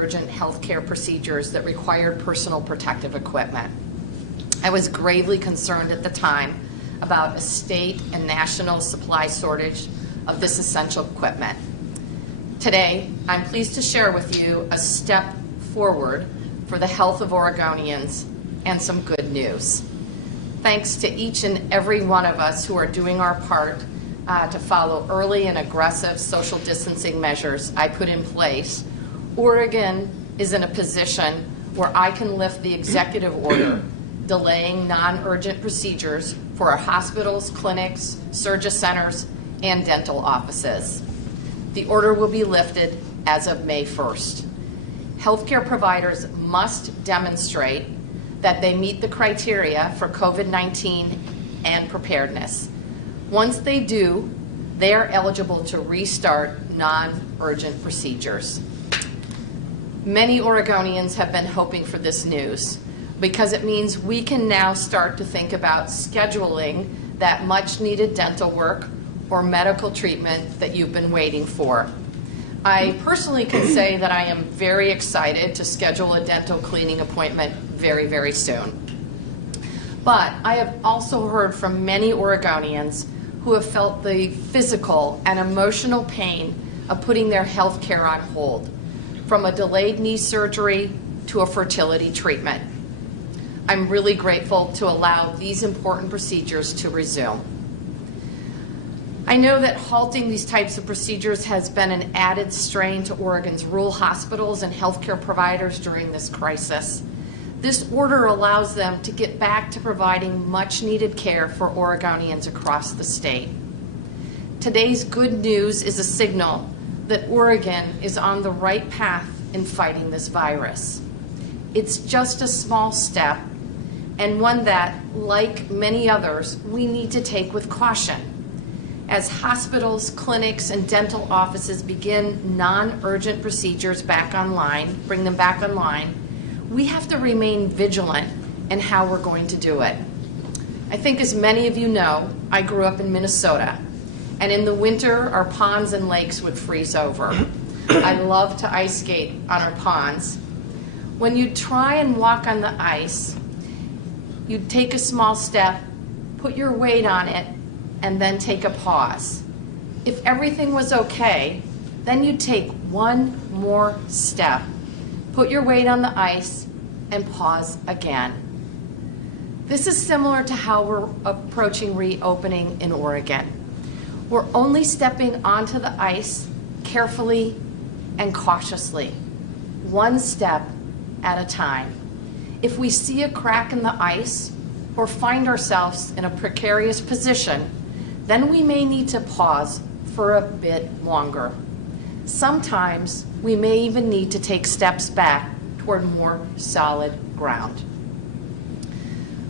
non-urgent healthcare procedures that required personal protective equipment. I was gravely concerned at the time about a state and national supply shortage of this essential equipment. Today, I'm pleased to share with you a step forward for the health of Oregonians and some good news. Thanks to each and every one of us who are doing our part to follow early and aggressive social distancing measures I put in place, Oregon is in a position where I can lift the executive order delaying non-urgent procedures for our hospitals, clinics, surgery centers, and dental offices. The order will be lifted as of May 1st. Healthcare providers must demonstrate that they meet the criteria for COVID-19 and preparedness. Once they do, they are eligible to restart non-urgent procedures. Many Oregonians have been hoping for this news because it means we can now start to think about scheduling that much needed dental work or medical treatment that you've been waiting for. I personally can say that I am very excited to schedule a dental cleaning appointment very, very soon. But I have also heard from many Oregonians who have felt the physical and emotional pain of putting their health care on hold, from a delayed knee surgery to a fertility treatment. I'm really grateful to allow these important procedures to resume. I know that halting these types of procedures has been an added strain to Oregon's rural hospitals and healthcare providers during this crisis. This order allows them to get back to providing much needed care for Oregonians across the state. Today's good news is a signal that Oregon is on the right path in fighting this virus. It's just a small step, and one that, like many others, we need to take with caution. As hospitals, clinics, and dental offices begin non-urgent procedures back online, bring them back online, we have to remain vigilant in how we're going to do it. I think, as many of you know, I grew up in Minnesota, and in the winter, our ponds and lakes would freeze over. I love to ice skate on our ponds. When you try and walk on the ice, you'd take a small step, put your weight on it, and then take a pause. If everything was okay, then you'd take one more step, put your weight on the ice, and pause again. This is similar to how we're approaching reopening in Oregon. We're only stepping onto the ice carefully and cautiously, one step at a time. If we see a crack in the ice or find ourselves in a precarious position, then we may need to pause for a bit longer. Sometimes we may even need to take steps back toward more solid ground.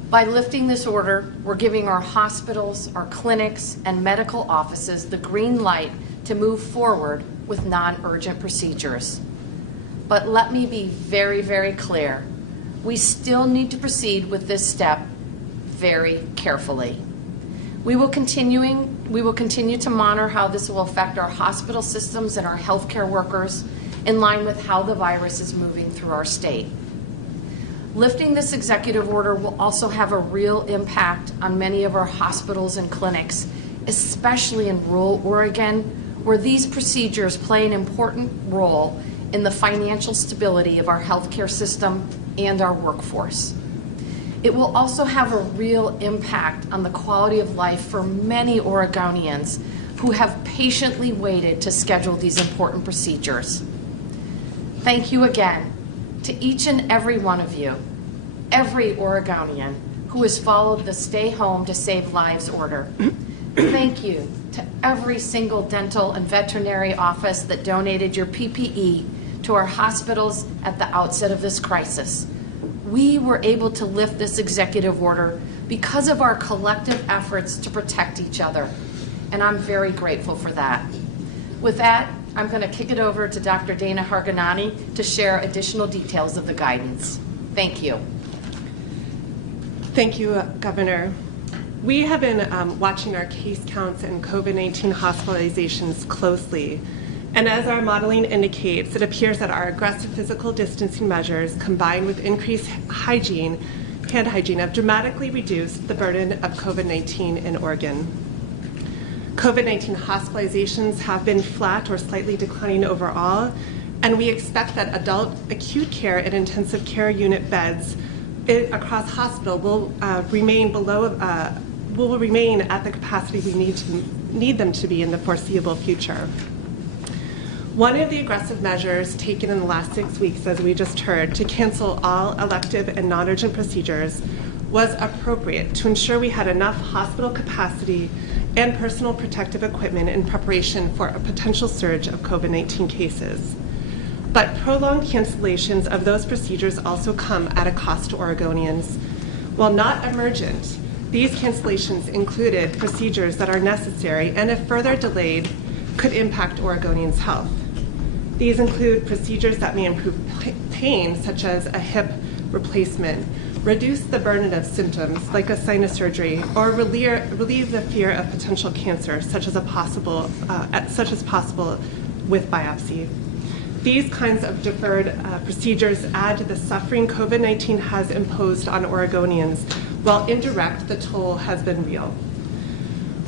By lifting this order, we're giving our hospitals, our clinics, and medical offices the green light to move forward with non-urgent procedures. But let me be very, very clear. We still need to proceed with this step very carefully. We will continue to monitor how this will affect our hospital systems and our healthcare workers in line with how the virus is moving through our state. Lifting this executive order will also have a real impact on many of our hospitals and clinics, especially in rural Oregon, where these procedures play an important role in the financial stability of our healthcare system and our workforce. It will also have a real impact on the quality of life for many Oregonians who have patiently waited to schedule these important procedures. Thank you again to each and every one of you, every Oregonian who has followed the Stay Home to Save Lives order. Thank you to every single dental and veterinary office that donated your PPE to our hospitals at the outset of this crisis. We were able to lift this executive order because of our collective efforts to protect each other, and I'm very grateful for that. With that, I'm going to kick it over to Dr. Dana Harganani to share additional details of the guidance. Thank you. Thank you, Governor. We have been watching our case counts and COVID-19 hospitalizations closely, And as our modeling indicates, it appears that our aggressive physical distancing measures combined with increased hand hygiene have dramatically reduced the burden of COVID-19 in Oregon. COVID-19 hospitalizations have been flat or slightly declining overall, and we expect that adult acute care and intensive care unit beds across hospital will remain at the capacity we need them to be in the foreseeable future. One of the aggressive measures taken in the last 6 weeks, as we just heard, to cancel all elective and non-urgent procedures was appropriate to ensure we had enough hospital capacity and personal protective equipment in preparation for a potential surge of COVID-19 cases. But prolonged cancellations of those procedures also come at a cost to Oregonians. While not emergent, these cancellations included procedures that are necessary and if further delayed, could impact Oregonians' health. These include procedures that may improve pain, such as a hip replacement, reduce the burden of symptoms like a sinus surgery, or relieve the fear of potential cancer, such as possible with biopsy. These kinds of deferred procedures add to the suffering COVID-19 has imposed on Oregonians, while indirect, the toll has been real.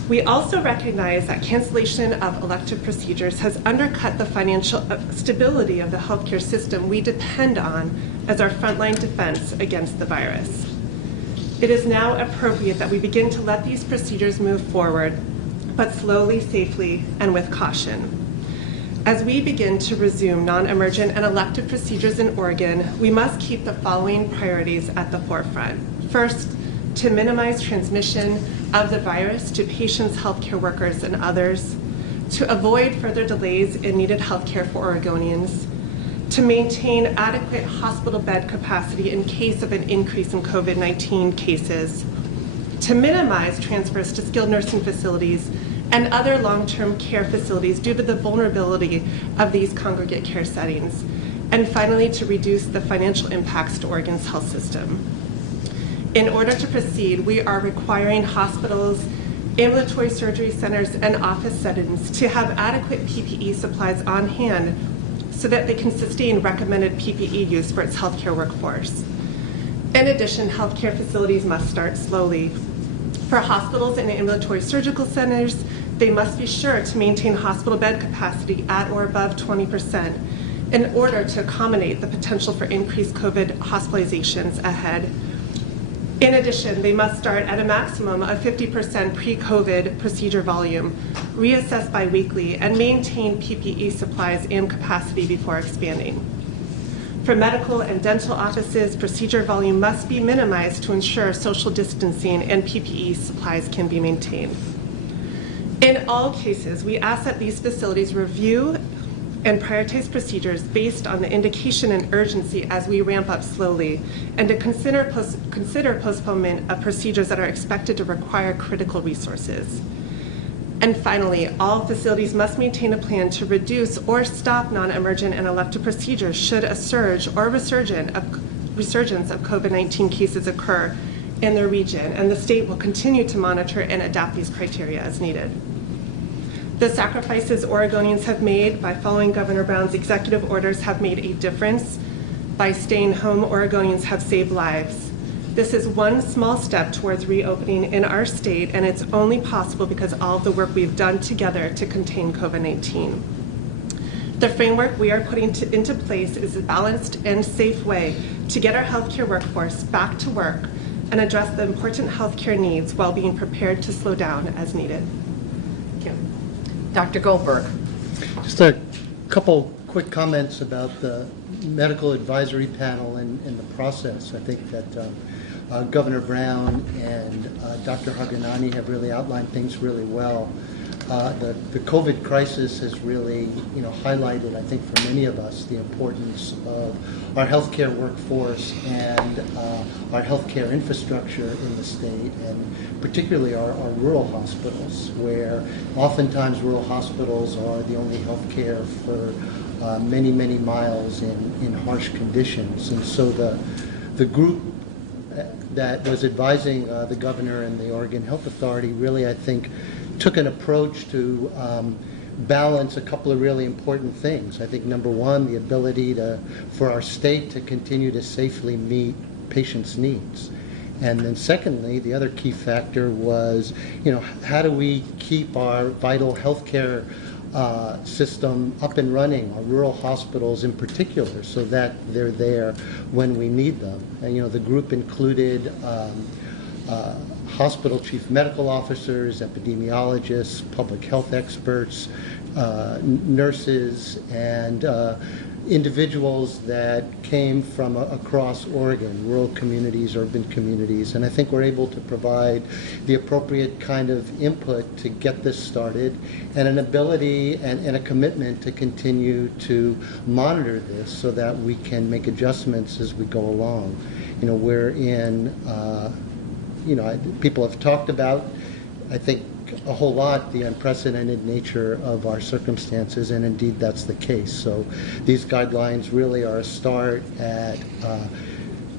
We also recognize that cancellation of elective procedures has undercut the financial stability of the healthcare system we depend on as our frontline defense against the virus. It is now appropriate that we begin to let these procedures move forward, but slowly, safely, and with caution. As we begin to resume non-emergent and elective procedures in Oregon, we must keep the following priorities at the forefront. First, to minimize transmission of the virus to patients, healthcare workers, and others, to avoid further delays in needed healthcare for Oregonians, to maintain adequate hospital bed capacity in case of an increase in COVID-19 cases, to minimize transfers to skilled nursing facilities and other long-term care facilities due to the vulnerability of these congregate care settings, and finally, to reduce the financial impacts to Oregon's health system. In order to proceed, we are requiring hospitals, ambulatory surgery centers, and office settings to have adequate PPE supplies on hand so that they can sustain recommended PPE use for its healthcare workforce. In addition, healthcare facilities must start slowly. For hospitals and ambulatory surgical centers, they must be sure to maintain hospital bed capacity at or above 20% in order to accommodate the potential for increased COVID hospitalizations ahead. In addition, they must start at a maximum of 50% pre-COVID procedure volume, reassess biweekly, and maintain PPE supplies and capacity before expanding. For medical and dental offices, procedure volume must be minimized to ensure social distancing and PPE supplies can be maintained. In all cases, we ask that these facilities review and prioritize procedures based on the indication and urgency as we ramp up slowly, and to consider postponement of procedures that are expected to require critical resources. And finally, all facilities must maintain a plan to reduce or stop non-emergent and elective procedures should a surge or resurgence of COVID-19 cases occur in their region, and the state will continue to monitor and adapt these criteria as needed. The sacrifices Oregonians have made by following Governor Brown's executive orders have made a difference. By staying home, Oregonians have saved lives. This is one small step towards reopening in our state, and it's only possible because of all of the work we've done together to contain COVID-19. The framework we are putting into place is a balanced and safe way to get our healthcare workforce back to work and address the important healthcare needs while being prepared to slow down as needed. Thank you. Dr. Goldberg. Just a couple quick comments about the medical advisory panel and the process. I think that Governor Brown and Dr. Haganani have really outlined things really well. The COVID crisis has really, highlighted, I think, for many of us, the importance of our healthcare workforce and our healthcare infrastructure in the state, and particularly our rural hospitals, where oftentimes rural hospitals are the only healthcare for many, many miles in harsh conditions. And so the group that was advising the governor and the Oregon Health Authority really, I think, took an approach to balance a couple of really important things. I think number one, the ability for our state to continue to safely meet patients' needs. And then secondly, the other key factor was, how do we keep our vital healthcare system up and running, our rural hospitals in particular, so that they're there when we need them. And, the group included hospital chief medical officers, epidemiologists, public health experts, nurses, and individuals that came from across Oregon, rural communities, urban communities, and I think we're able to provide the appropriate kind of input to get this started, and an ability and a commitment to continue to monitor this so that we can make adjustments as we go along. We're in, people have talked about, I think, a whole lot the unprecedented nature of our circumstances, and indeed that's the case. So these guidelines really are a start at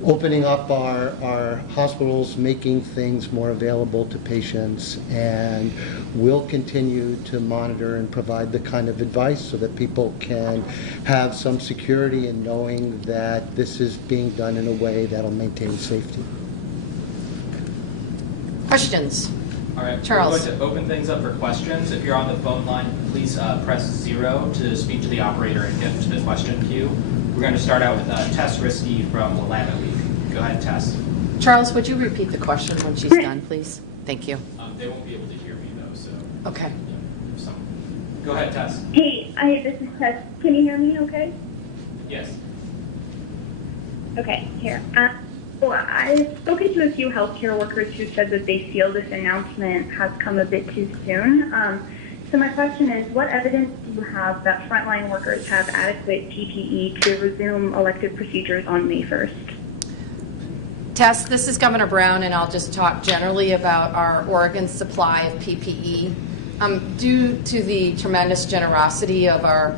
opening up our hospitals, making things more available to patients, and we'll continue to monitor and provide the kind of advice so that people can have some security in knowing that this is being done in a way that'll maintain safety. Questions? All right, Charles. we're going to open things up for questions. If you're on the phone line, please press 0 to speak to the operator and get to the question queue. We're going to start out with Tess Risky from Willamette Week. Go ahead, Tess. Charles, would you repeat the question when she's done, please? Thank you. They won't be able to hear me, though, so... Okay. Yeah, go ahead, Tess. Hey, this is Tess. Can you hear me okay? Yes. Okay, here. Well, I've spoken to a few healthcare workers who said that they feel this announcement has come a bit too soon. So my question is, what evidence do you have that frontline workers have adequate PPE to resume elective procedures on May 1st? Tess, this is Governor Brown, and I'll just talk generally about our Oregon supply of PPE. Due to the tremendous generosity of our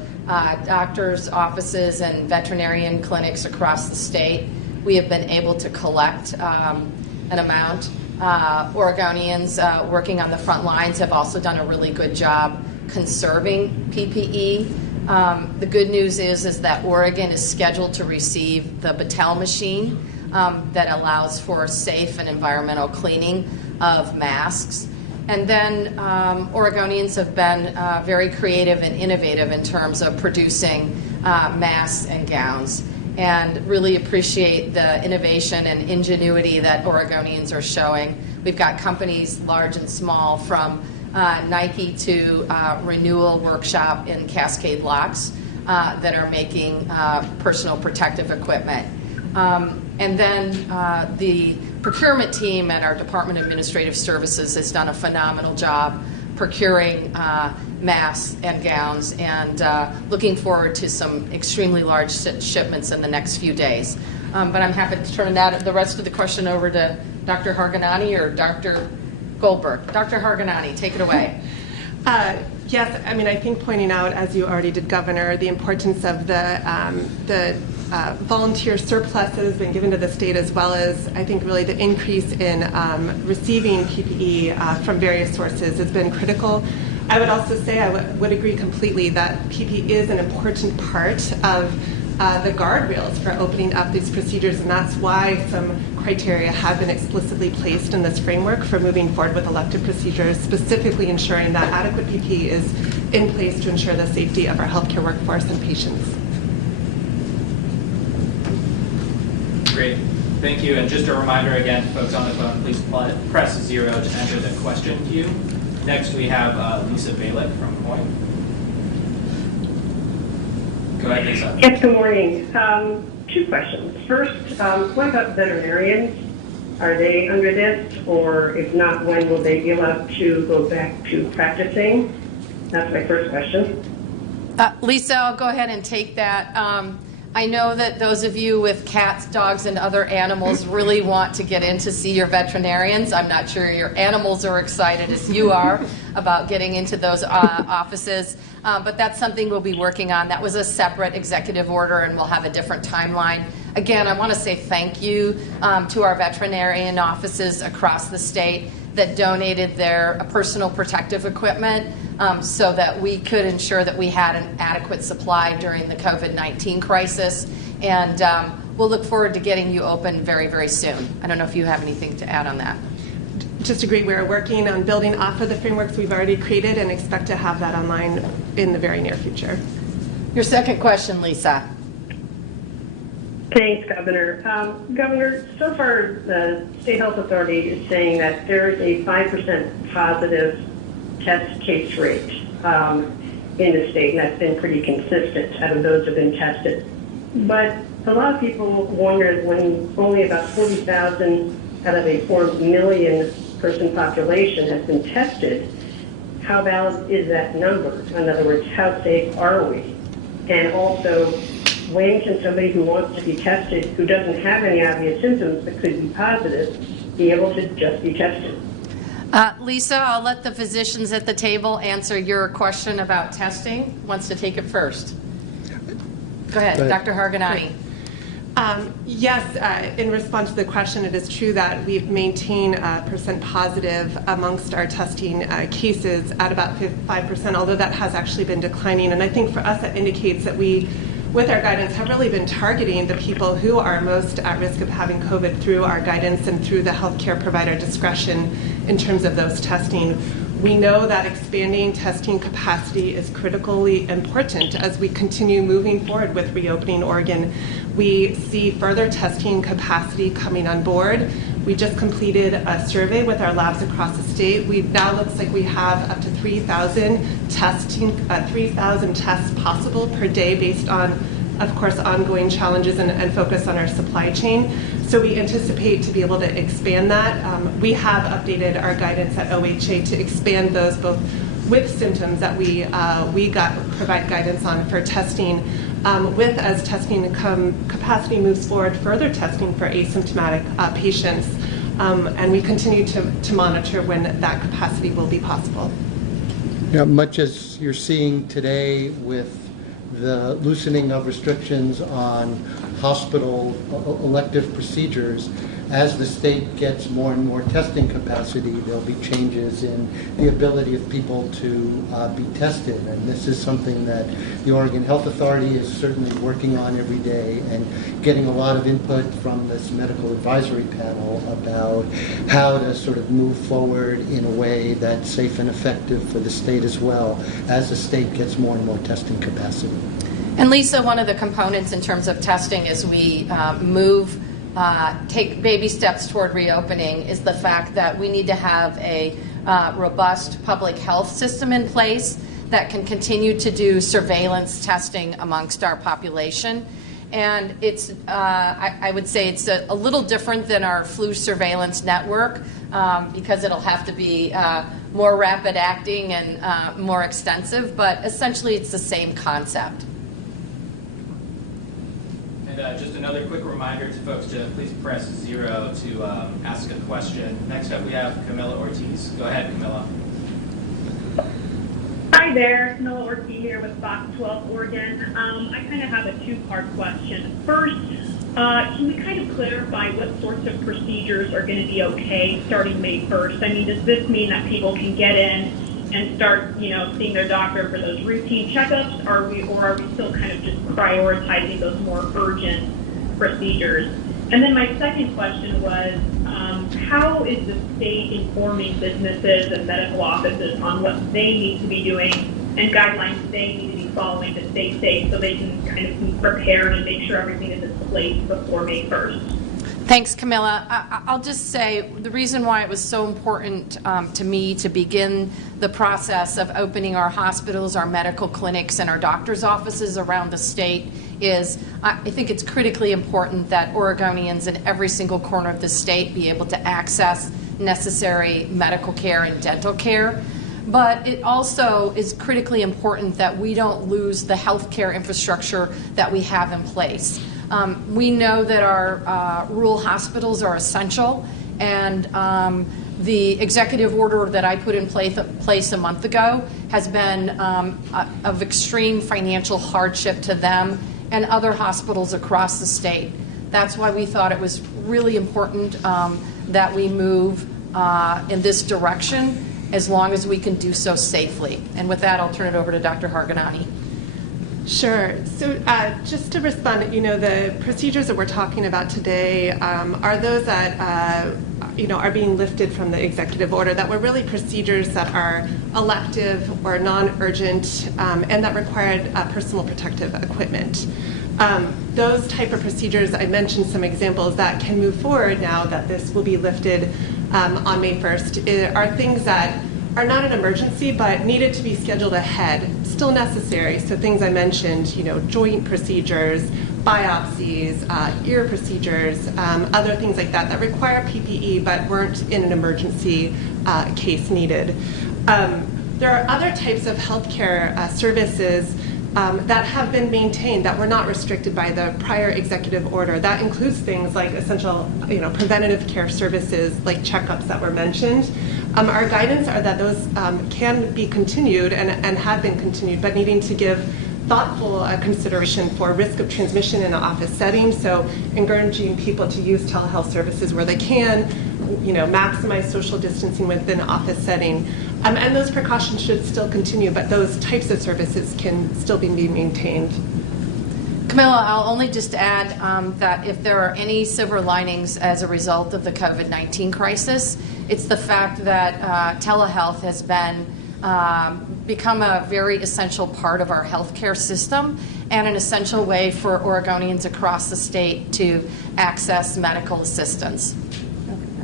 doctors' offices and veterinarian clinics across the state, we have been able to collect an amount. Oregonians working on the front lines have also done a really good job conserving PPE. The good news is that Oregon is scheduled to receive the Battelle machine that allows for safe and environmental cleaning of masks. And then Oregonians have been very creative and innovative in terms of producing masks and gowns, and really appreciate the innovation and ingenuity that Oregonians are showing. We've got companies large and small, from Nike to Renewal Workshop in Cascade Locks, that are making personal protective equipment. And then the procurement team at our Department of Administrative Services has done a phenomenal job procuring masks and gowns, and looking forward to some extremely large shipments in the next few days. But I'm happy to turn the rest of the question over to Dr. Harganani or Dr. Goldberg. Dr. Harganani, take it away. Yes, I think pointing out, as you already did, Governor, the importance of the volunteer surplus that has been given to the state, as well as I think really the increase in receiving PPE from various sources has been critical. I would also say I would agree completely that PPE is an important part of the guardrails for opening up these procedures, and that's why some criteria have been explicitly placed in this framework for moving forward with elective procedures, specifically ensuring that adequate PPE is in place to ensure the safety of our healthcare workforce and patients. Great. Thank you. And just a reminder again, folks on the phone, please press 0 to enter the question queue. Next, we have Lisa Balick from Point. Go ahead, Lisa. Yes, good morning. 2 questions. First, what about veterinarians? Are they under this, or if not, when will they be allowed to go back to practicing? That's my first question. Lisa, I'll go ahead and take that. I know that those of you with cats, dogs, and other animals really want to get in to see your veterinarians. I'm not sure your animals are excited as you are about getting into those offices, but that's something we'll be working on. That was a separate executive order, and we'll have a different timeline. Again, I want to say thank you to our veterinarian offices across the state. that donated their personal protective equipment so that we could ensure that we had an adequate supply during the COVID-19 crisis. And we'll look forward to getting you open very, very soon. I don't know if you have anything to add on that. Just agree, we're working on building off of the frameworks we've already created and expect to have that online in the very near future. Your second question, Lisa. Thanks, Governor. Governor, so far the State Health Authority is saying that there is a 5% positive test case rate in the state, and that's been pretty consistent out of those who have been tested. But a lot of people wonder, when only about 40,000 out of a 4 million person population has been tested, how valid is that number? In other words, how safe are we? And also, when can somebody who wants to be tested, who doesn't have any obvious symptoms but could be positive, be able to just be tested? Lisa, I'll let the physicians at the table answer your question about testing. Who wants to take it first? Go ahead, Dr. Harganani. Yes, in response to the question, it is true that we've maintained percent positive amongst our testing cases at about 5%, although that has actually been declining. And I think for us, that indicates that we, with our guidance, have really been targeting the people who are most at risk of having COVID through our guidance and through the healthcare provider discretion in terms of those testing. We know that expanding testing capacity is critically important as we continue moving forward with reopening Oregon. We see further testing capacity coming on board. We just completed a survey with our labs across the state. We now looks like we have up to 3,000 tests possible per day based on, of course, ongoing challenges and focus on our supply chain. So we anticipate to be able to expand that. We have updated our guidance at OHA to expand those both with symptoms that we provide guidance on for testing, with as testing capacity moves forward, further testing for asymptomatic patients, and we continue to monitor when that capacity will be possible. Now, much as you're seeing today with the loosening of restrictions on hospital elective procedures, as the state gets more and more testing capacity, there'll be changes in the ability of people to be tested. And this is something that the Oregon Health Authority is certainly working on every day and getting a lot of input from this medical advisory panel about how to sort of move forward in a way that's safe and effective for the state as well, as the state gets more and more testing capacity. And Lisa, one of the components in terms of testing as we take baby steps toward reopening is the fact that we need to have a robust public health system in place that can continue to do surveillance testing amongst our population. And it's, I would say it's a little different than our flu surveillance network because it'll have to be more rapid acting and more extensive, but essentially it's the same concept. And just another quick reminder to folks to please press 0 to ask a question. Next up we have Camilla Ortiz. Go ahead, Camilla. Hi there, Camilla Ortiz here with Fox 12 Oregon. I kind of have a two-part question. First, can we kind of clarify what sorts of procedures are going to be okay starting May 1st? I mean, does this mean that people can get in and start, seeing their doctor for those routine checkups? Or are we still kind of just prioritizing those more urgent procedures? And then my second question was, how is the state informing businesses and medical offices on what they need to be doing and guidelines they need to be following to stay safe so they can kind of be prepared and make sure everything is in place before May 1st? Thanks, Camilla. I'll just say the reason why it was so important to me to begin the process of opening our hospitals, our medical clinics, and our doctor's offices around the state is I think it's critically important that Oregonians in every single corner of the state be able to access necessary medical care and dental care. But it also is critically important that we don't lose the healthcare infrastructure that we have in place. We know that our rural hospitals are essential, and the executive order that I put in place a month ago has been of extreme financial hardship to them and other hospitals across the state. That's why we thought it was really important that we move in this direction as long as we can do so safely. And with that, I'll turn it over to Dr. Harganani. Sure. So just to respond, the procedures that we're talking about today are those that, are being lifted from the executive order, that were really procedures that are elective or non-urgent and that required personal protective equipment. Those type of procedures, I mentioned some examples that can move forward now that this will be lifted on May 1st, are things that are not an emergency but needed to be scheduled ahead, still necessary. So things I mentioned, joint procedures, biopsies, ear procedures, other things like that that require PPE but weren't in an emergency case needed. There are other types of healthcare services that have been maintained that were not restricted by the prior executive order. That includes things like essential, preventative care services like checkups that were mentioned. Our guidance are that those can be continued and have been continued, but needing to give thoughtful consideration for risk of transmission in an office setting. So encouraging people to use telehealth services where they can, maximize social distancing within an office setting. And those precautions should still continue, but those types of services can still be maintained. Camilla, I'll only just add that if there are any silver linings as a result of the COVID-19 crisis, it's the fact that telehealth has become a very essential part of our healthcare system and an essential way for Oregonians across the state to access medical assistance.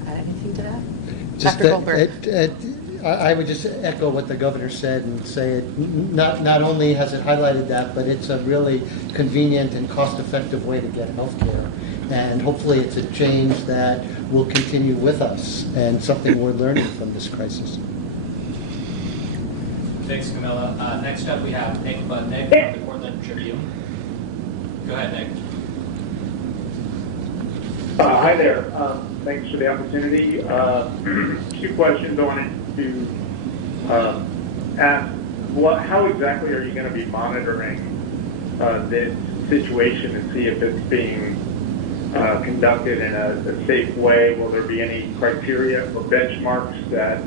Add anything to that? Just Dr. Goldberg. I would just echo what the governor said and say it not only has it highlighted that, but it's a really convenient and cost-effective way to get health care. And hopefully it's a change that will continue with us and something we're learning from this crisis. Thanks, Camilla. Next up, we have Nick Budnick from the Portland Tribune. Go ahead, Nick. Hi there. Thanks for the opportunity. 2 questions I wanted to ask. How exactly are you going to be monitoring this situation and see if it's being conducted in a safe way? Will there be any criteria or benchmarks that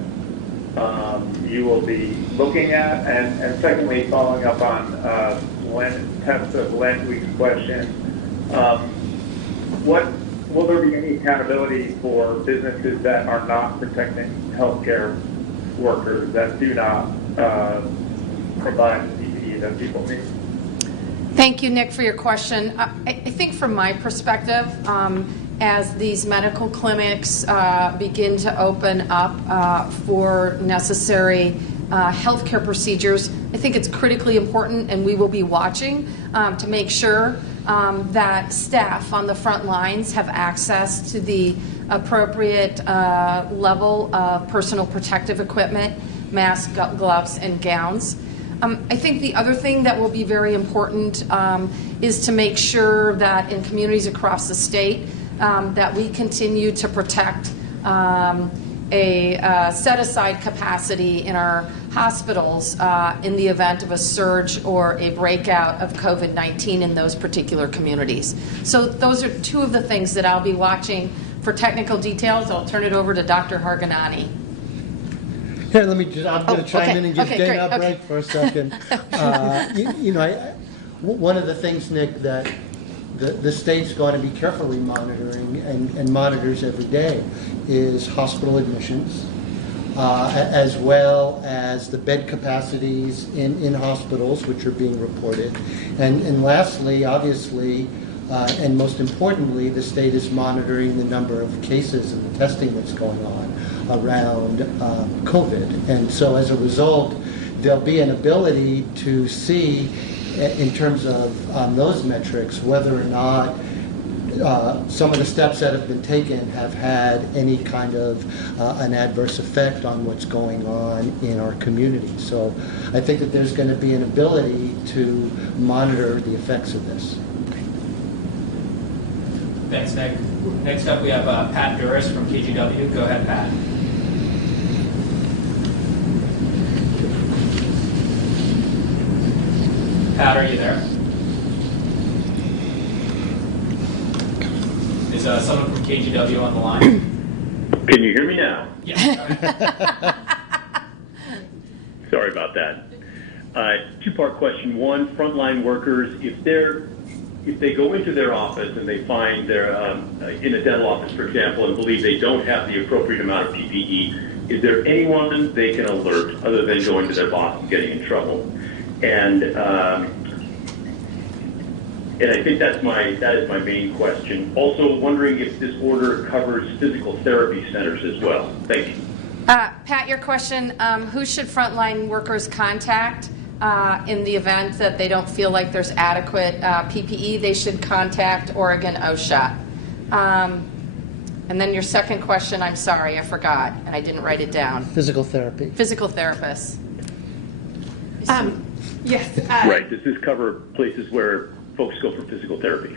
you will be looking at? And secondly, following up on Tessa Lendweek's question, will there be any accountability for businesses that are not protecting healthcare workers, that do not provide the PPE that people need? Thank you, Nick, for your question. I think from my perspective, as these medical clinics begin to open up for necessary healthcare procedures, I think it's critically important, and we will be watching to make sure that staff on the front lines have access to the appropriate level of personal protective equipment, masks, gloves, and gowns. I think the other thing that will be very important is to make sure that in communities across the state that we continue to protect a set-aside capacity in our hospitals in the event of a surge or a breakout of COVID-19 in those particular communities. So those are 2 of the things that I'll be watching. For technical details, I'll turn it over to Dr. Harganani. Here, I'm going to chime in and give Dana a break for a second. One of the things, Nick, that the state's going to be carefully monitoring and monitors every day is hospital admissions, as well as the bed capacities in hospitals, which are being reported. And lastly, obviously, and most importantly, the state is monitoring the number of cases and the testing that's going on around COVID. And so as a result, there'll be an ability to see in terms of those metrics whether or not some of the steps that have been taken have had any kind of an adverse effect on what's going on in our community. So I think that there's going to be an ability to monitor the effects of this. Thanks, Nick. Next up, we have Pat Duras from KGW. Go ahead, Pat. Pat, are you there? Is someone from KGW on the line? Can you hear me now? Yeah. Sorry about that. Two-part question. One, frontline workers, if they go into their office and they find they're in a dental office, for example, and believe they don't have the appropriate amount of PPE, is there anyone they can alert other than going to their boss and getting in trouble? And I think that is my main question. Also wondering if this order covers physical therapy centers as well. Thank you. Pat, your question, who should frontline workers contact in the event that they don't feel like there's adequate PPE? They should contact Oregon OSHA. And then your second question, I'm sorry, I forgot, and I didn't write it down. Physical therapy. Physical therapists. Yes. Right. Does this cover places where folks go for physical therapy?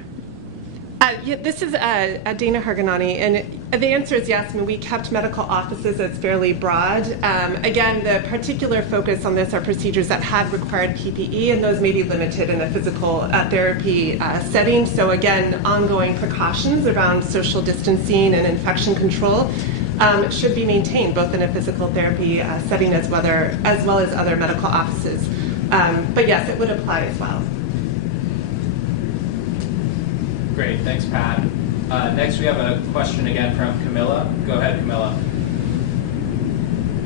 Yeah, this is Dana Harganani, and the answer is yes. I mean, we kept medical offices as fairly broad. Again, the particular focus on this are procedures that had required PPE, and those may be limited in a physical therapy setting. So again, ongoing precautions around social distancing and infection control should be maintained, both in a physical therapy setting as well as other medical offices. But yes, it would apply as well. Great, thanks, Pat. Next, we have a question again from Camilla. Go ahead, Camilla.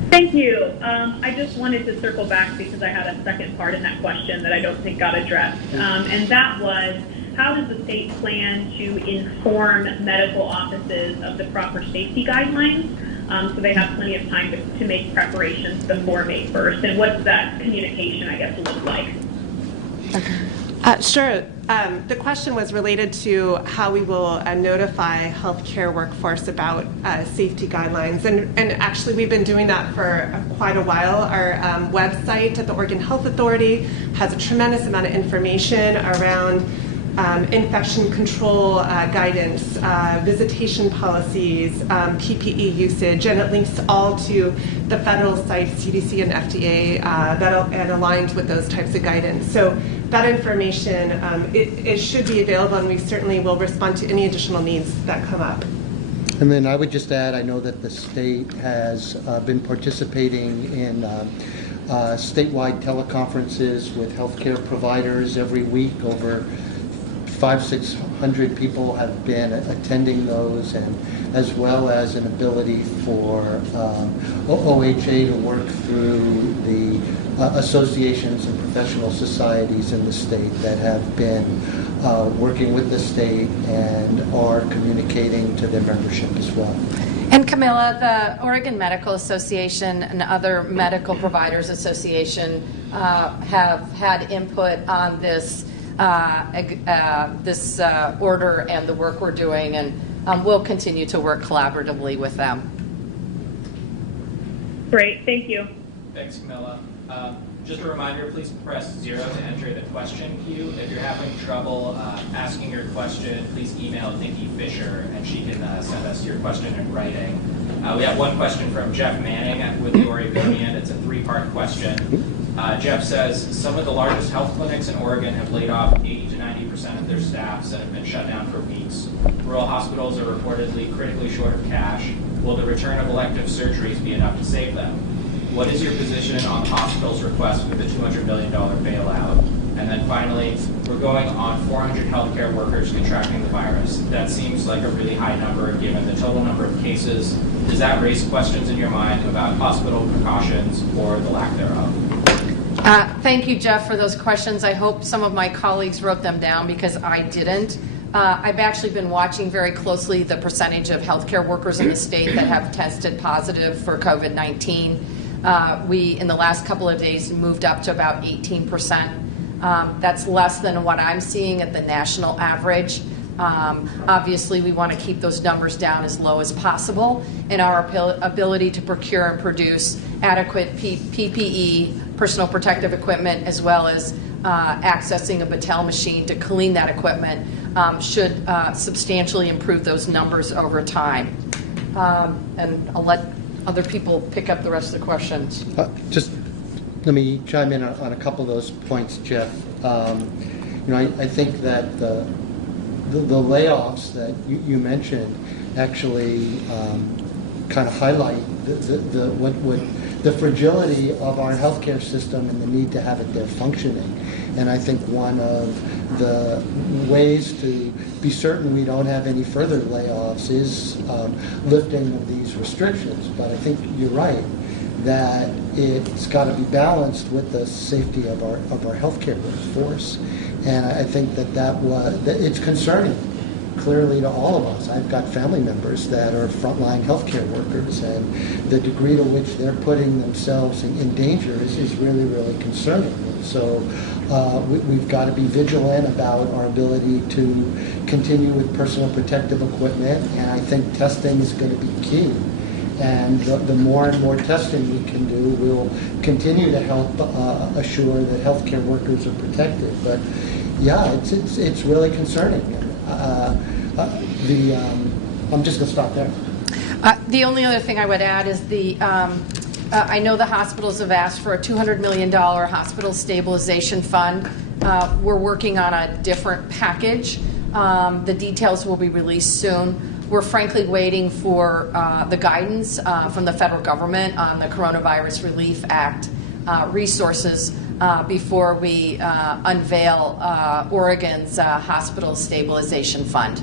Thank you. I just wanted to circle back because I had a second part in that question that I don't think got addressed. And that was, how does the state plan to inform medical offices of the proper safety guidelines so they have plenty of time to make preparations before May 1st? And what's that communication, I guess, look like? Sure. The question was related to how we will notify healthcare workforce about safety guidelines. And actually, we've been doing that for quite a while. Our website at the Oregon Health Authority has a tremendous amount of information around infection control guidance, visitation policies, PPE usage, and it links all to the federal sites, CDC and FDA, and aligns with those types of guidance. So that information, it should be available, and we certainly will respond to any additional needs that come up. And then I would just add, I know that the state has been participating in statewide teleconferences with healthcare providers every week. Over 500-600 people have been attending those, and as well as an ability for OHA to work through the associations and professional societies in the state that have been working with the state and are communicating to their membership as well. And Camilla, the Oregon Medical Association and other medical providers association have had input on this order and the work we're doing, and we'll continue to work collaboratively with them. Great, thank you. Thanks, Camilla. Just a reminder, please press 0 to enter the question queue. If you're having trouble asking your question, please email Nikki Fisher, and she can send us your question in writing. We have one question from Jeff Manning with the Oregonian. It's a 3-part question. Jeff says, some of the largest health clinics in Oregon have laid off 80 to 90% of their staffs and have been shut down for weeks. Rural hospitals are reportedly critically short of cash. Will the return of elective surgeries be enough to save them? What is your position on the hospital's request for the $200 million bailout? And then finally, we're going on 400 healthcare workers contracting the virus. That seems like a really high number given the total number of cases. Does that raise questions in your mind about hospital precautions or the lack thereof? Thank you, Jeff, for those questions. I hope some of my colleagues wrote them down because I didn't. I've actually been watching very closely the percentage of healthcare workers in the state that have tested positive for COVID-19. We, in the last couple of days, moved up to about 18%. That's less than what I'm seeing at the national average. Obviously, we want to keep those numbers down as low as possible, and our ability to procure and produce adequate PPE, personal protective equipment, as well as accessing a Battelle machine to clean that equipment should substantially improve those numbers over time. And I'll let other people pick up the rest of the questions. Just let me chime in on a couple of those points, Jeff. I think that the layoffs that you mentioned actually kind of highlight the fragility of our healthcare system and the need to have it there functioning. And I think one of the ways to be certain we don't have any further layoffs is lifting of these restrictions. But I think you're right that it's got to be balanced with the safety of our healthcare workforce. And I think that it's concerning, clearly, to all of us. I've got family members that are frontline healthcare workers, and the degree to which they're putting themselves in danger is really, really concerning. And so we've got to be vigilant about our ability to continue with personal protective equipment, and I think testing is going to be key. And the more and more testing we can do, we'll continue to help assure that healthcare workers are protected. But yeah, it's really concerning. I'm just going to stop there. The only other thing I would add is I know the hospitals have asked for a $200 million hospital stabilization fund. We're working on a different package. The details will be released soon. We're frankly waiting for the guidance from the federal government on the Coronavirus Relief Act resources before we unveil Oregon's hospital stabilization fund.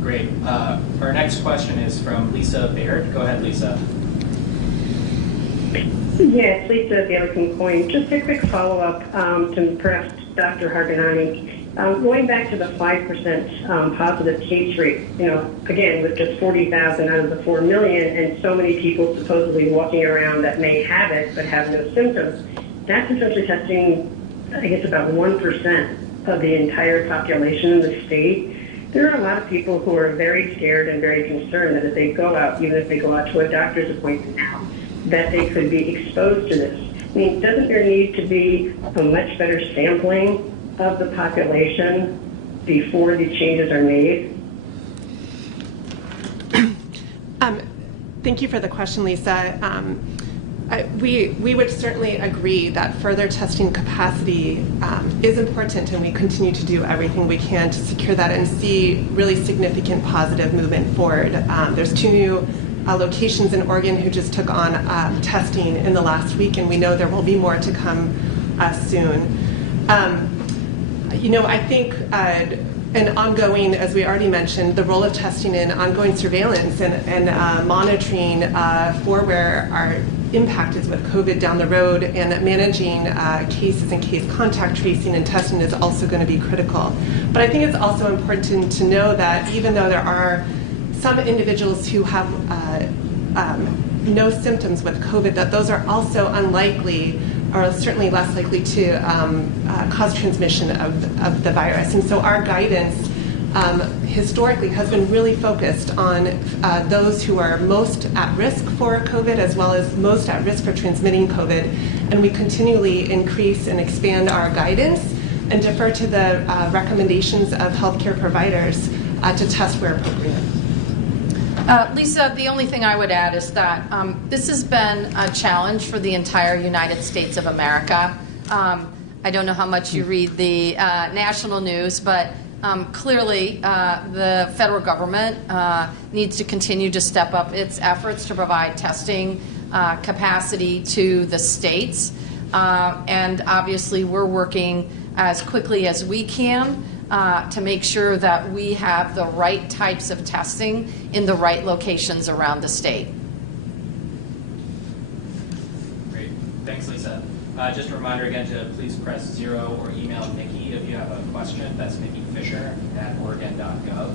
Great. Our next question is from Lisa Baird. Go ahead, Lisa. Yes, Lisa Bailey from Coin. Just a quick follow-up to perhaps Dr. Harganani. Going back to the 5% positive case rate, again, with just 40,000 out of the 4 million and so many people supposedly walking around that may have it but have no symptoms, that's essentially testing, I guess, about 1% of the entire population in the state. There are a lot of people who are very scared and very concerned that if they go out, even if they go out to a doctor's appointment now, that they could be exposed to this. I mean, doesn't there need to be a much better sampling of the population before the changes are made? Thank you for the question, Lisa. We would certainly agree that further testing capacity is important, and we continue to do everything we can to secure that and see really significant positive movement forward. There's 2 new locations in Oregon who just took on testing in the last week, and we know there will be more to come soon. I think an ongoing, as we already mentioned, the role of testing in ongoing surveillance and monitoring for where our impact is with COVID down the road, and managing cases and case contact tracing and testing is also going to be critical. But I think it's also important to know that even though there are some individuals who have no symptoms with COVID, that those are also unlikely or certainly less likely to cause transmission of the virus. And so our guidance historically has been really focused on those who are most at risk for COVID as well as most at risk for transmitting COVID. And we continually increase and expand our guidance and defer to the recommendations of healthcare providers to test where appropriate. Lisa, the only thing I would add is that this has been a challenge for the entire United States of America. I don't know how much you read the national news, but clearly the federal government needs to continue to step up its efforts to provide testing capacity to the states. And obviously we're working as quickly as we can to make sure that we have the right types of testing in the right locations around the state. Great. Thanks, Lisa. Just a reminder again to please press 0 or email Nikki if you have a question. That's Nikki Fisher at Oregon.gov.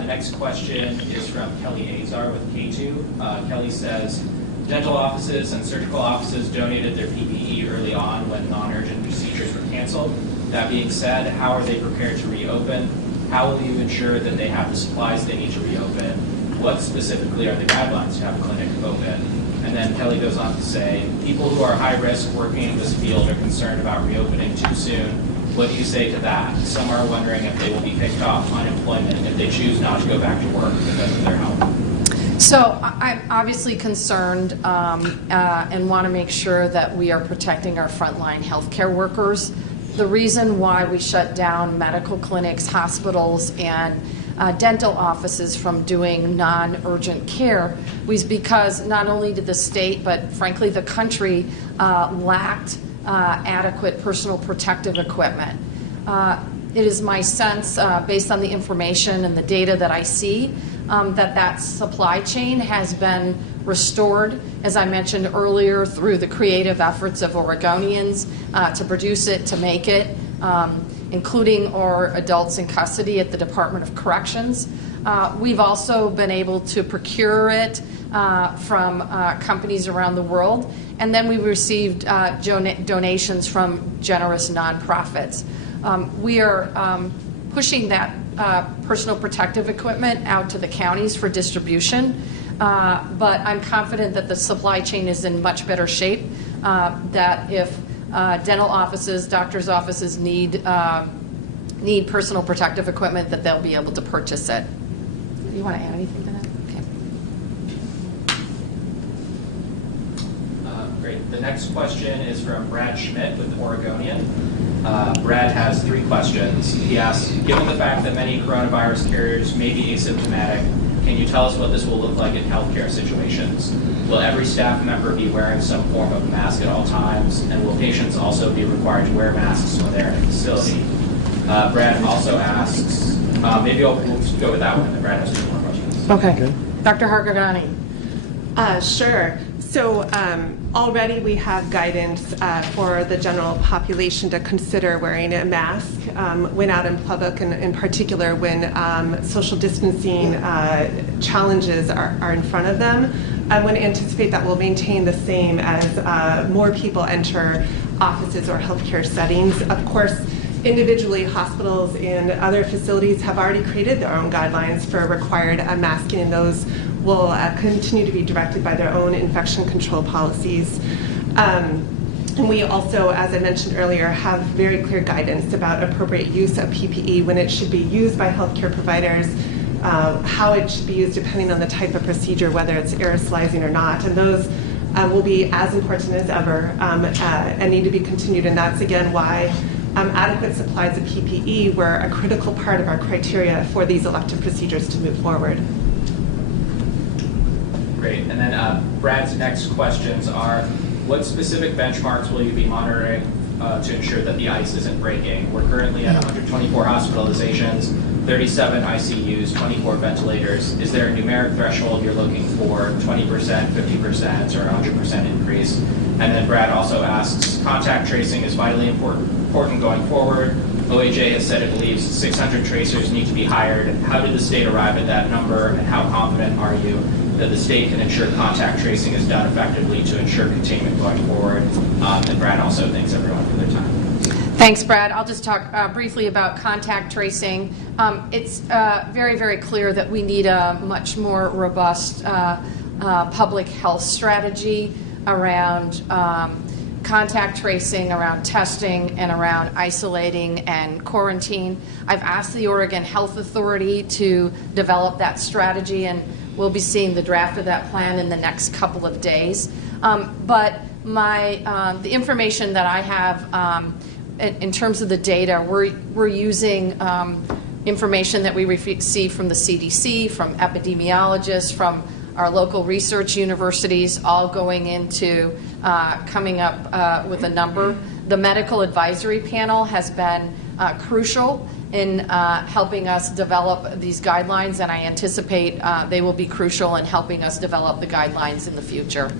The next question is from Kelly Azar with K2. Kelly says, dental offices and surgical offices donated their PPE early on when non-urgent procedures were canceled. That being said, how are they prepared to reopen? How will you ensure that they have the supplies they need to reopen? What specifically are the guidelines to have a clinic open? And then Kelly goes on to say, people who are high risk working in this field are concerned about reopening too soon. What do you say to that? Some are wondering if they will be picked off unemployment if they choose not to go back to work because of their health. So I'm obviously concerned and want to make sure that we are protecting our frontline healthcare workers. The reason why we shut down medical clinics, hospitals, and dental offices from doing non-urgent care was because not only did the state, but frankly the country, lacked adequate personal protective equipment. It is my sense, based on the information and the data that I see, that supply chain has been restored, as I mentioned earlier, through the creative efforts of Oregonians to produce it, to make it, including our adults in custody at the Department of Corrections. We've also been able to procure it from companies around the world, and then we received donations from generous nonprofits. We are pushing that personal protective equipment out to the counties for distribution, but I'm confident that the supply chain is in much better shape, that if dental offices, doctors' offices need personal protective equipment, that they'll be able to purchase it. Do you want to add anything to that? Okay. Great. The next question is from Brad Schmidt with Oregonian. Brad has 3 questions. He asks, given the fact that many coronavirus carriers may be asymptomatic, can you tell us what this will look like in healthcare situations? Will every staff member be wearing some form of mask at all times? And will patients also be required to wear masks when they're in a facility? Brad also asks, maybe we'll go with that one, and then Brad has 2 more questions. Okay. Dr. Hargagani. Sure. So already we have guidance for the general population to consider wearing a mask when out in public, and in particular when social distancing challenges are in front of them. I would anticipate that we'll maintain the same as more people enter offices or healthcare settings. Of course, individually, hospitals and other facilities have already created their own guidelines for required masking, and those will continue to be directed by their own infection control policies. And we also, as I mentioned earlier, have very clear guidance about appropriate use of PPE, when it should be used by healthcare providers, how it should be used depending on the type of procedure, whether it's aerosolizing or not. And those will be as important as ever and need to be continued. And that's, again, why adequate supplies of PPE were a critical part of our criteria for these elective procedures to move forward. Great. And then Brad's next questions are, what specific benchmarks will you be monitoring to ensure that the ice isn't breaking? We're currently at 124 hospitalizations, 37 ICUs, 24 ventilators. Is there a numeric threshold you're looking for, 20%, 50%, or 100% increase? And then Brad also asks, contact tracing is vitally important going forward. OHA has said it believes 600 tracers need to be hired. How did the state arrive at that number, and how confident are you that the state can ensure contact tracing is done effectively to ensure containment going forward? And Brad also thanks everyone for their time. Thanks, Brad. I'll just talk briefly about contact tracing. It's very, very clear that we need a much more robust public health strategy around contact tracing, around testing, and around isolating and quarantine. I've asked the Oregon Health Authority to develop that strategy, and we'll be seeing the draft of that plan in the next couple of days. But the information that I have in terms of the data, we're using information that we receive from the CDC, from epidemiologists, from our local research universities, all going into coming up with a number. The medical advisory panel has been crucial in helping us develop these guidelines, and I anticipate they will be crucial in helping us develop the guidelines in the future.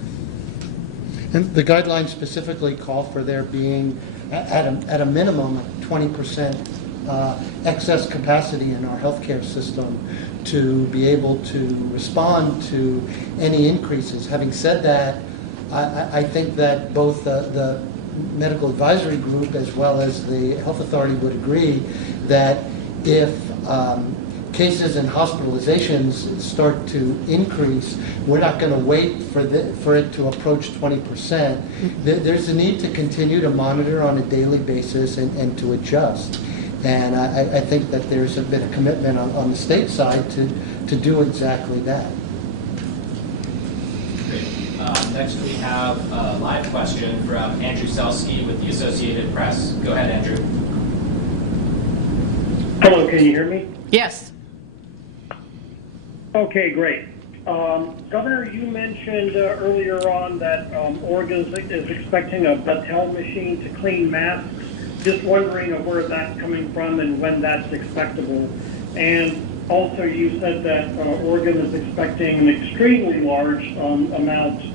And the guidelines specifically call for there being, at a minimum, 20% excess capacity in our healthcare system to be able to respond to any increases. Having said that, I think that both the medical advisory group as well as the health authority would agree that if cases and hospitalizations start to increase, we're not going to wait for it to approach 20%. There's a need to continue to monitor on a daily basis and to adjust. And I think that there's been a commitment on the state side to do exactly that. Great. Next we have a live question from Andrew Selsky with the Associated Press. Go ahead, Andrew. Hello, can you hear me? Yes. Okay, great. Governor, you mentioned earlier on that Oregon is expecting a Battelle machine to clean masks. Just wondering where that's coming from and when that's expectable. And also, you said that Oregon is expecting an extremely large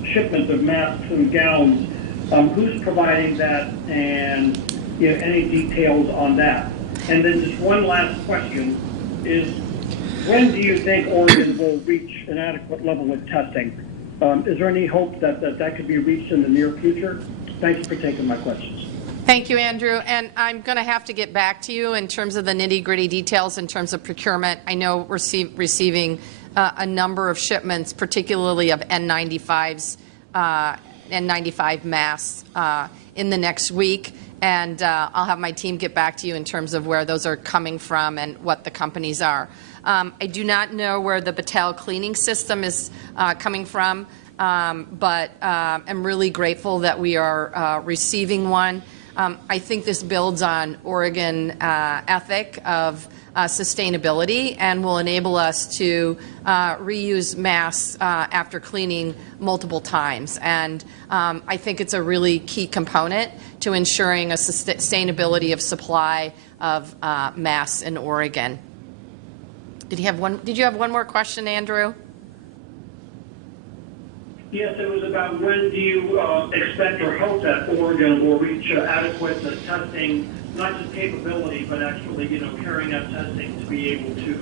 shipment of masks and gowns. Who's providing that, and any details on that? And then just one last question is, when do you think Oregon will reach an adequate level of testing? Is there any hope that could be reached in the near future? Thank you for taking my questions. Thank you, Andrew. And I'm going to have to get back to you in terms of the nitty-gritty details in terms of procurement. I know we're receiving a number of shipments, particularly of N95s, N95 masks in the next week. And I'll have my team get back to you in terms of where those are coming from and what the companies are. I do not know where the Battelle cleaning system is coming from, but I'm really grateful that we are receiving one. I think this builds on Oregon ethic of sustainability and will enable us to reuse masks after cleaning multiple times. And I think it's a really key component to ensuring a sustainability of supply of masks in Oregon. Did you have one more question, Andrew? Yes, it was about when do you expect or hope that Oregon will reach adequate testing, not just capability, but actually, carrying out testing to be able to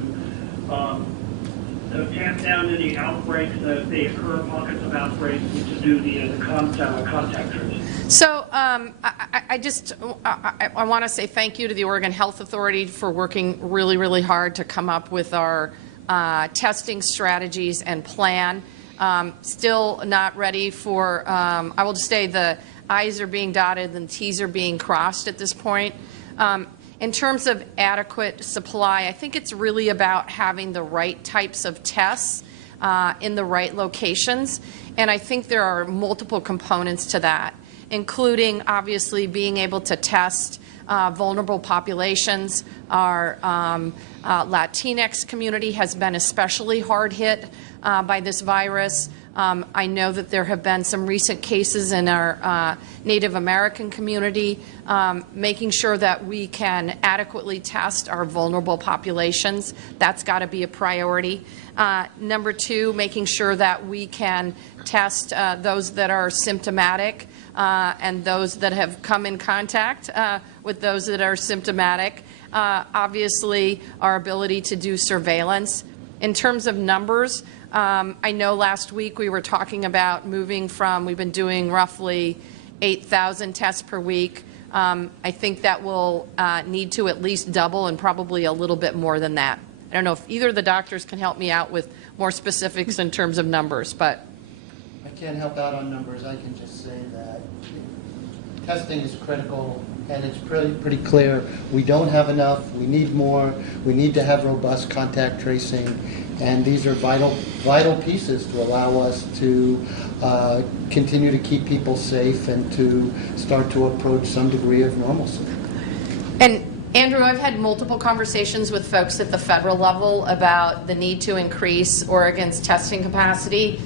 tamp down any outbreaks if they occur, pockets of outbreaks, and to do the contact tracing. So I want to say thank you to the Oregon Health Authority for working really, really hard to come up with our testing strategies and plan. Still not ready for, I will just say the I's are being dotted and T's are being crossed at this point. In terms of adequate supply, I think it's really about having the right types of tests in the right locations. And I think there are multiple components to that, including obviously being able to test vulnerable populations. Our Latinx community has been especially hard hit by this virus. I know that there have been some recent cases in our Native American community, making sure that we can adequately test our vulnerable populations. That's got to be a priority. Number two, making sure that we can test those that are symptomatic and those that have come in contact with those that are symptomatic. Obviously, our ability to do surveillance. In terms of numbers, I know last week we were talking about moving from, we've been doing roughly 8,000 tests per week. I think that will need to at least double and probably a little bit more than that. I don't know if either of the doctors can help me out with more specifics in terms of numbers, but. I can't help out on numbers. I can just say that testing is critical, and it's pretty clear. We don't have enough. We need more. We need to have robust contact tracing, and these are vital pieces to allow us to continue to keep people safe and to start to approach some degree of normalcy. And Andrew, I've had multiple conversations with folks at the federal level about the need to increase Oregon's testing capacity.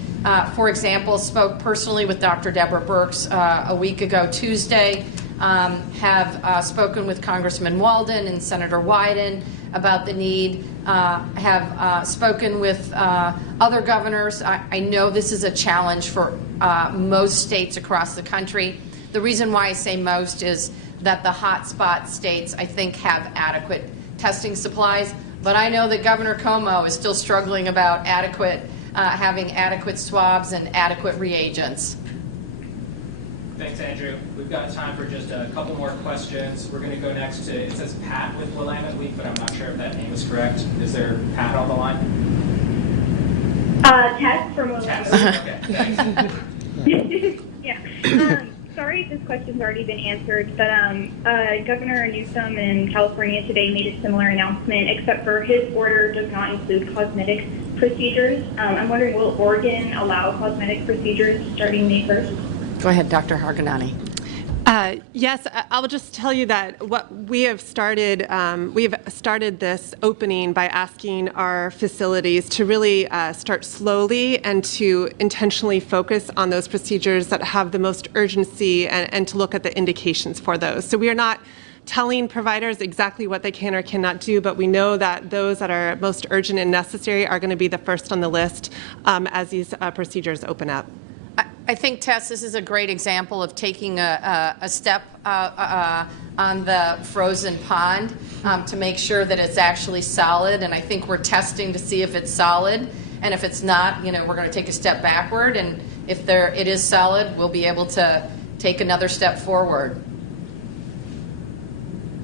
For example, spoke personally with Dr. Deborah Birx a week ago Tuesday, have spoken with Congressman Walden and Senator Wyden about the need, have spoken with other governors. I know this is a challenge for most states across the country. The reason why I say most is that the hotspot states, I think, have adequate testing supplies, but I know that Governor Cuomo is still struggling about having adequate swabs and adequate reagents. Thanks, Andrew. We've got time for just a couple more questions. We're going to go next to, it says Pat with Willamette Week, but I'm not sure if that name is correct. Is there Pat on the line? Tess from Tess. Willamette. Okay, thanks. Yeah. Sorry if this question's already been answered, but Governor Newsom in California today made a similar announcement, except for his order does not include cosmetic procedures. I'm wondering, will Oregon allow cosmetic procedures starting May 1st? Go ahead, Dr. Harganani. Yes, I'll just tell you that what we have started this opening by asking our facilities to really start slowly and to intentionally focus on those procedures that have the most urgency and to look at the indications for those. So we are not telling providers exactly what they can or cannot do, but we know that those that are most urgent and necessary are going to be the first on the list as these procedures open up. I think, Tess, this is a great example of taking a step on the frozen pond to make sure that it's actually solid. And I think we're testing to see if it's solid. And if it's not, we're going to take a step backward. And if it is solid, we'll be able to take another step forward.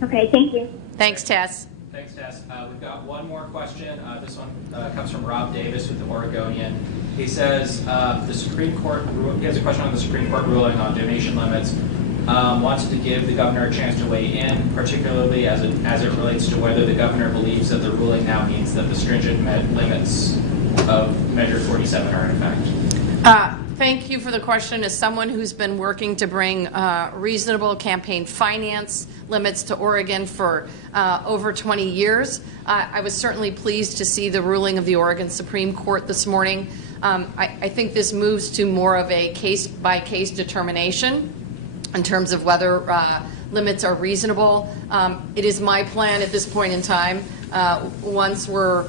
Okay, thank you. Thanks, Tess. Thanks, Tess. We've got one more question. This one comes from Rob Davis with the Oregonian. He says the Supreme Court. He has a question on the Supreme Court ruling on donation limits. Wants to give the governor a chance to weigh in, particularly as it relates to whether the governor believes that the ruling now means that the stringent limits of Measure 47 are in effect. Thank you for the question. As someone who's been working to bring reasonable campaign finance limits to Oregon for over 20 years, I was certainly pleased to see the ruling of the Oregon Supreme Court this morning. I think this moves to more of a case-by-case determination in terms of whether limits are reasonable. It is my plan at this point in time, once we're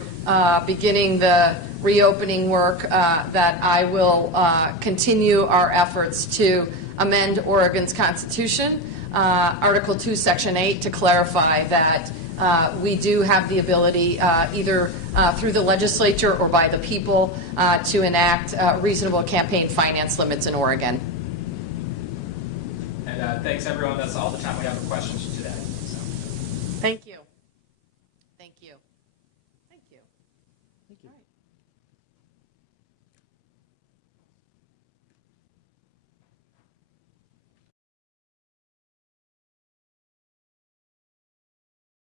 beginning the reopening work, that I will continue our efforts to amend Oregon's Constitution, Article 2, Section 8, to clarify that we do have the ability, either through the legislature or by the people, to enact reasonable campaign finance limits in Oregon. And thanks, everyone. That's all the time we have for questions today. So. Thank you.